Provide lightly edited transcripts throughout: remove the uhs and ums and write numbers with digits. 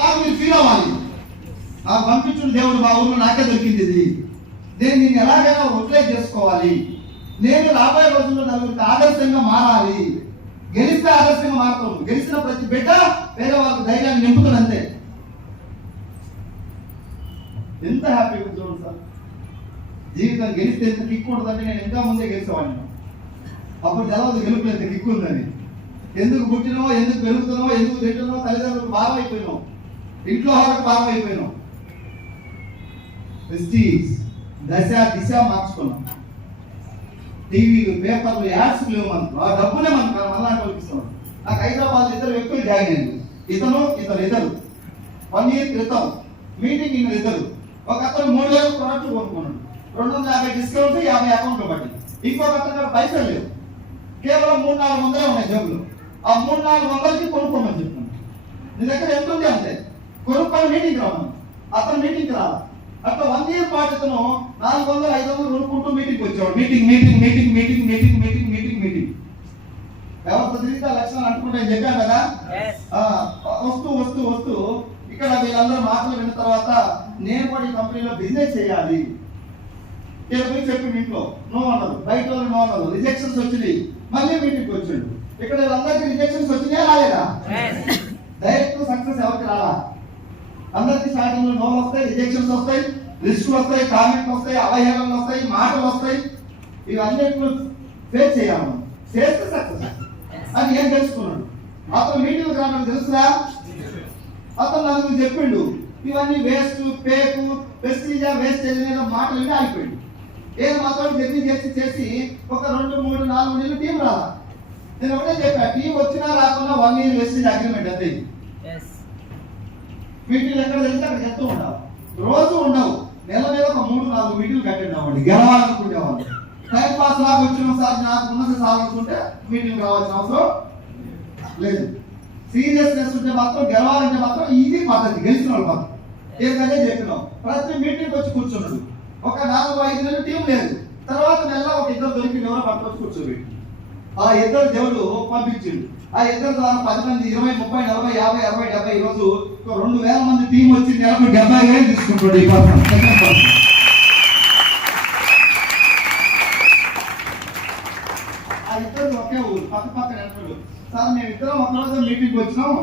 లాగా మీరు ఫీల్ అవ్వాలి. నాకు పంపించిన దేవుడు మా ఊళ్ళో నాకే దొరికింది ఇది, నేను దీన్ని ఎలాగైనా యూటిలైజ్ చేసుకోవాలి, నేను రాబోయే రోజుల్లో నలుగురికి ఆదర్శంగా మారాలి. గెలిస్తే ఆదర్శంగా మారుతాను, గెలిచిన ప్రతి బిడ్డ వేరే వాళ్ళకి ధైర్యాన్ని నింపుతాడు అంతే. ఎంత హ్యాపీగా చూడండి సార్, జీవితం గెలిస్తే ఎంత కిక్కు ఉంటుందంటే నేను ఇంకా ముందే గెలిచేవాడిని. అప్పుడు తెలవదు గెలుపులు ఎంత కిక్కు ఉందని. ఎందుకు పుట్టినో, ఎందుకు పెరుగుతున్నావు, ఎందుకు తింటున్నావు, తల్లిదండ్రులకు భారం అయిపోయినావు, ఇంట్లో వాళ్ళకి భారం అయిపోయినావు. దశ దిశ మార్చుకున్నాం. టీవీలు, పేపర్లు, యాడ్స్ లేవు మనకు. ఆ డబ్బునే మనకు మళ్ళీ కల్పిస్తున్నాం. నాకు హైదరాబాద్ ఇద్దరు వ్యక్తులు జాయిన్ అయ్యింది. ఇతను ఇద్దరు 1 year క్రితం మీటింగ్ ఇద్దరు. ఒక అతను 3000 ప్రొడక్ట్లు కొనుక్కున్నాడు, 250 డిస్కౌంట్, 50 అకౌంట్లో బట్టి. ఇంకొక అతను పైసలు లేవు, కేవలం 300-400 ఉన్నాయి జబ్బులు. ఆ 300-400కి కొనుక్కోమని చెప్తున్నాను. నీ దగ్గర ఎంత ఉంది అంతే, కొనుక్కొని మీటింగ్ రామని. అతను మీటింగ్కి రావాలి. అట్లా 1 year పాటు అతను 400-500 కొనుక్కుంటూ మీటింగ్కి వచ్చాడు. మీటింగ్ ఎవరితో తిరిగితే లక్షణాలు అంటుకుంటాయని చెప్పాను కదా. వస్తూ ఇక్కడ వీళ్ళందరూ మాటలు విన్న తర్వాత నేను కూడా ఈ కంపెనీలో బిజినెస్ చేయాలి చెప్పిండు. ఇంట్లో నో అన్నారు, బయట వాళ్ళు నో అన్నారు, రిజెక్షన్స్ వచ్చినాయి. మళ్ళీ మీటింగ్కి వచ్చాడు. ఇక్కడ వీళ్ళందరికీ రిజెక్షన్స్ వచ్చినాయా రాలేదా? డైరెక్ట్ సక్సెస్ ఎవరికి రాలా? అందరికీ స్టార్టింగ్ లో నోలు వస్తాయి, రిజెక్షన్స్ వస్తాయి, రిస్కులు వస్తాయి, కామెంట్లు వస్తాయి, అవహేళనలు వస్తాయి, మాటలు వస్తాయి. ఇవన్నిటిని ఫేస్ చేయాలి. చేస్తే సక్సెస్ అని ఏం తెలుసుకున్నాడు. అతను మీటింగ్ రావడానికి తెలుసురా, అతను నలుగురు చెప్పిండు ఇవన్నీ వేస్ట్, పేకు, ప్రెస్టీజా, వేస్టేజ్ మాటలు విని ఆగిపోయింది. ఏదో మాతో జర్నీ చేసి ఒక 2-3-4 నెలలు టీం రాలా. నేను ఒకటే చెప్పా, టీం వచ్చినా రాకుండా 1 year వేస్టేజ్ అగ్రిమెంట్ అంతే. మీటింగ్లు ఎక్కడ తెలిసి అక్కడ చెప్తూ ఉండవు, రోజు ఉండవు. నెల మీద ఒక 3-4 మీటింగ్లు అటెండ్ అవ్వండి. గెలవాలనుకునేవాళ్ళు టైం పాస్ లాగా వచ్చిన సార్ నాకు ఉన్నది సాలనుకుంటే మీటింగ్ రావాల్సిన అవసరం లేదు. సీరియస్నెస్ ఉంటే మాత్రం, గెలవాలంటే మాత్రం ఇది పద్ధతి. గెలిచిన వాళ్ళు మాత్రం ఏదైతే చెప్పినాం. ప్రతి మీటింగ్ వచ్చి కూర్చున్నాడు. ఒక 4-5 నెలలు టీం లేదు. తర్వాత నెల ఒక ఇద్దరు దొరికి ఎవరో పట్టుకొచ్చి కూర్చోబెట్టి ఆ ఇద్దరు దేవుడు పంపించిండు. ఆ ఇద్దరు ద్వారా 10 మంది, 20, 30, 40, 50, 60, 70 ఈరోజు 2000 మంది టీం వచ్చి నెలకు 70,000 తీసుకుంటాడు. ఈ పర్సన్ ఆ ఇద్దరు ఒకే ఊరు, పక్కన అంటాడు. సార్ మేము ఇద్దరం ఒకరోజు మీటింగ్కి వచ్చినాం,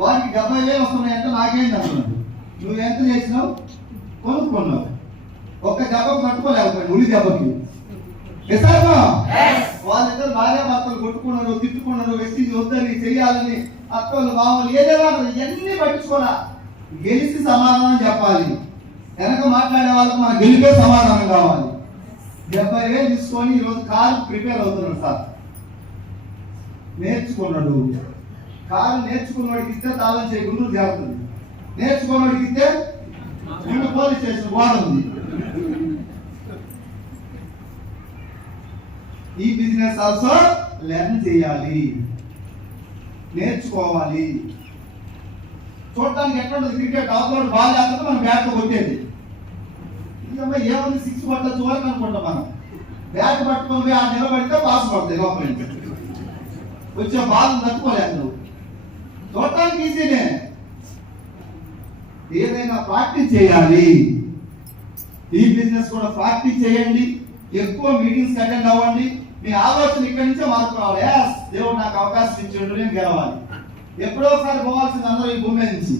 వారికి 70,000 వస్తున్నాయంటే నాకేంటి అంటున్నాడు. నువ్వెంత చేసినావు? కొనుక్కున్నావు. ఒక్క దెబ్బకు కట్టుకోలేకపోయాడు, ఉలి దెబ్బకి. వాళ్ళిద్దరు భార్య భర్తలు కొట్టుకున్నారు, తిట్టుకున్నారు, వెస్టింగ్ వద్దని చెయ్యాలని, అక్కలు మామూలు ఏదైనా ఇవన్నీ పట్టించుకోరా. గెలిచి సమాధానం చెప్పాలి. వెనక మాట్లాడే వాళ్ళకి మన గెలిపే సమాధానం కావాలి. 70,000 తీసుకొని ఈరోజు కారు ప్రిపేర్ అవుతున్నాడు సార్. నేర్చుకున్నాడు. కారు నేర్చుకున్నవాడికి ఇస్తే తాళం చేయి గుండూరు జరుగుతుంది, నేర్చుకున్నవాడికి ఇస్తే ముందు పోలీస్ స్టేషన్ వాడుంది. ఈ బిజినెస్ ఆల్సో లెర్న్ చేయాలి, నేర్చుకోవాలి. చూడటానికి ఎట్లా ఉంటుంది? క్రికెట్ అవతల బాల్ లేకపోతే మనం బ్యాట్ తో కొట్టేది. ఏముంది 6 కొట్టచ్చు వరకు అనుకుంటాం. మనం బ్యాట్ పట్టుకొని పోయి ఆ నిలబడితే పాస్ పడుతుంది. లోపల వచ్చే బాల్ తట్టుకోలేదు. నువ్వు చూడటానికి ఈజీనే, ఏదైనా ప్రాక్టీస్ చేయాలి. ఈ బిజినెస్ కూడా ప్రాక్టీస్ చేయండి. ఎక్కువ మీటింగ్స్ అటెండ్ అవ్వండి. మీ ఆలోచన ఇక్కడి నుంచే మార్చుకోవాలి. దేవుడు నాకు అవకాశం ఇచ్చాడు, నేను గెలవాలి. ఎప్పుడో ఒకసారి పోవాల్సింది అందరూ ఈ భూమి నుంచి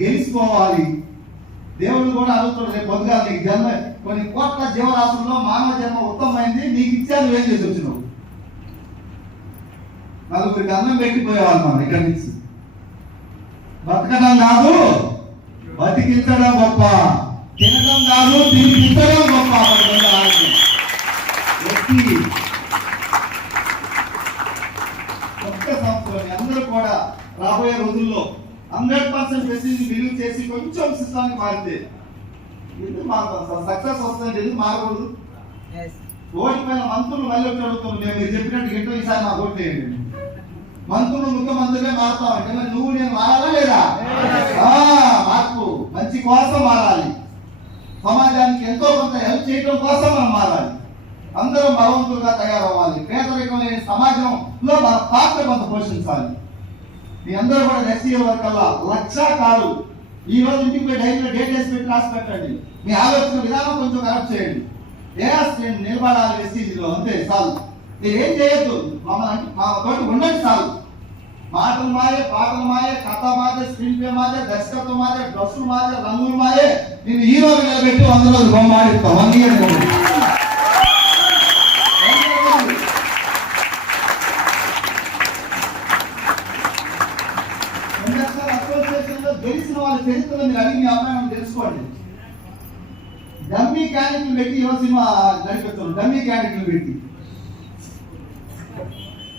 గెలిచిపోవాలి. దేవుడు కూడా అడుగుతాడు, రేపు పొద్దుగా నీకు జన్మ కొన్ని కోట్ల జీవరాశుల్లో మానవ జన్మ ఉత్తమమైంది, నీకు ఇచ్చాను, ఏం చేసి వచ్చినావు? నలుగురికి అన్నం పెట్టిపోయేవాళ్ళు మనం ఇక్కడి నుంచి. బతకడం కాదు, బతికించడం గొప్ప. తినడం కాదు, తినిపించడం గొప్ప. ఒక్క సంవత్సరం అందరూ కూడా రాబోయే రోజుల్లో 100% మెసేజ్ బిలీవ్ చేసి కొంచెం సిస్టాన్ని మారితే ఎందుకు మారుతాం సార్? సక్సెస్ వస్తుందంటే ఎందుకు మారకూడదు? ఓడిపోయిన మంత్రులు మళ్ళీ వచ్చి అడుగుతున్నాం, మేము మీరు చెప్పినట్టు ఏంటో ఈసారి మాకు ఓటు వేయండి. మంత్రులు ముఖ్యమంత్రిగా మారుతామంటే మరి నువ్వు నేను మారాలా లేదా? మార్పు మంచి కోసం మారాలి. సమాజానికి ఎంతో కొంత హెల్ప్ చేయడం కోసం మనం మారాలి. అందరం బలవంతులుగా తయారవ్వాలి. పేదరికం లేని సమాజంలో మన పాత్ర కొంత పోషించాలి. మీ అందరూ కూడా నెక్స్ట్ ఇయర్ వరకల్లా 1,00,000 కాదు. ఈ రోజు ఇంటికి పోయి డైరీలో డేట్ వేసి పెట్టి రాసి పెట్టండి. మీ ఆలోచన విధానం కొంచెం కరెక్ట్ చేయండి. నేను నిలబడాలి వెస్టీజ్లో అంతే చాలు. మీరు ఏం చేయొద్దు, మమ్మల్ని మా తోటి ఉండండి చాలు. మాటలు మాయే, పాటలు మాయే, కథ మాదే, స్క్రీన్ ప్లే మాదే, దర్శకత్వం మాదే, డ్రస్సులు మాదే, రంగులు మాయే. నేను హీరోగా నిలబెట్టి 100 రోజులు బొమ్మ ఆడిస్తాం. 1 year అసోసియేషన్లో గెలిచిన వాళ్ళ చరిత్రలో మీరు అడిగి మీ అభిప్రాయం తెలుసుకోండి. డమ్మీ క్యాండిడేట్లు పెట్టి యువ సినిమా నడిపిస్తున్నాం. డమ్మీ క్యాండిడేట్లు పెట్టి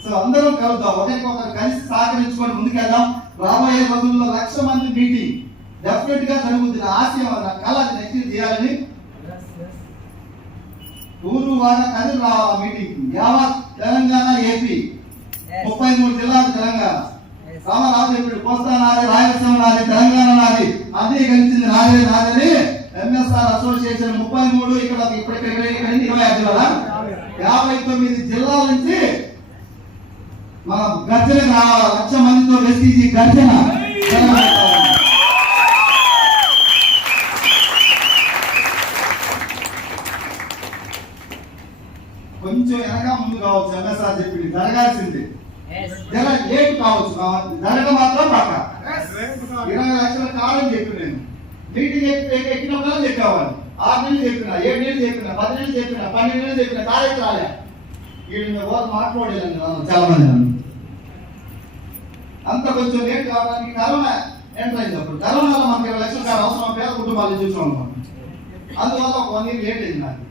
సో అందరూ కలుద్దాం, ఒకరికొకరు కలిసి సహకరించుకొని ముందుకెళ్దాం. రాబోయే రోజుల్లో 1,00,000 మంది మీటింగ్ డెఫినెట్ గా జరుగుతుంది. నా ఆశయం, నా కళ అది నెక్స్ట్ చేయాలని. ఊరు వాడ కదిలి రావాలి మీటింగ్. యావత్ తెలంగాణ, ఏపీ 33 జిల్లాలు తెలంగాణ. రామారావు చెప్పాడు, కోస్తా నాది, రాయలసీమ నాది, తెలంగాణ నాది, అదే కలిసింది నాదే నాదని. ఎంఎస్ఆర్ అసోసియేషన్ 33, ఇక్కడ ఇప్పటికి 25 జిల్లాల 59 జిల్లాల నుంచి మన గర్జన రావాలి. 1,00,000 మందితో వెస్టీజీ గర్జన. కొంచెం వెనక ముందు కావచ్చు, ఎంఎస్ఆర్ చెప్పింది జరగాల్సింది. లేట్ కావచ్చు, జరగ మాత్రం పక్క. 20 లక్షల కాలని చెప్పి నేను మీటింగ్ ఎక్కినప్పుడు చెప్పేవాడిని. 6 నెలలు చెప్పిన, 7 నెలలు చెప్పిన, 10 నెలలు చెప్పిన, 12 నెలలు చెప్పిన, కాలేజీ రాలే. మాట్లాడలేదు చాలా మంది నన్ను. అంత కొంచెం లేట్ కావడానికి కరోనా ఎంటర్ అయింది. అప్పుడు కరోనాలో మనకి 20 లక్షల కారు అవసరం, పేద కుటుంబాలను చూసాం. అందువల్ల ఒక 1 year లేట్ అయింది నాకు.